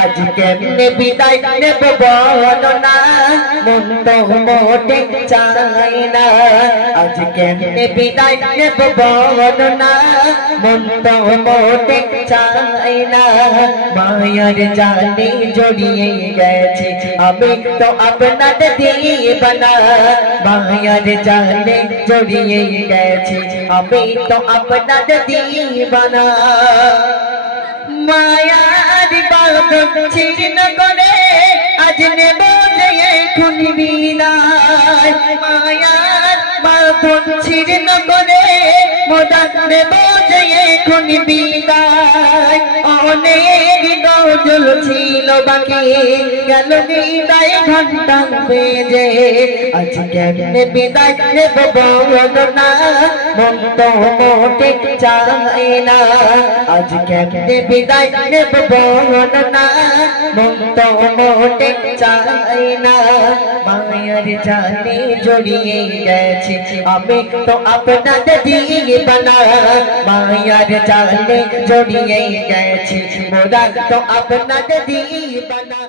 আজ কেমনে বিদায় নেব বলো না, মন তো মোটে চায় না। আজ কেমনে বিদায় নেব বলো না, মন তো মোটে চায় না। মায়ার জালে জড়িয়ে গেছি আমি তো আপনার দিবানা, মায়ার জালে জড়িয়ে গেছি আমি তো আপনার দিবানা। মায়ার বাঁধন ছিন্ন করে আজ নেব যে এখন বিদায়, মায়ার বাঁধন ছিন্ন করে মোরা নেব যে এখন বিদায়। অনেক গজল ছিল বাকি গেল বিদায় ঘন্টা বেজে, আজ কেমনে বিদায় নেব বলো না, মন তো মোটে চায় না। আজ কেমনে বিদায় নেব বলো না, মন তো মোটে চায় না। মায়ার জালে জড়িয়ে গেছি আমি তো আপনার দিবানা, মায়ার জালে জড়িয়ে গেছি মোরা তো আপনার দিবানা।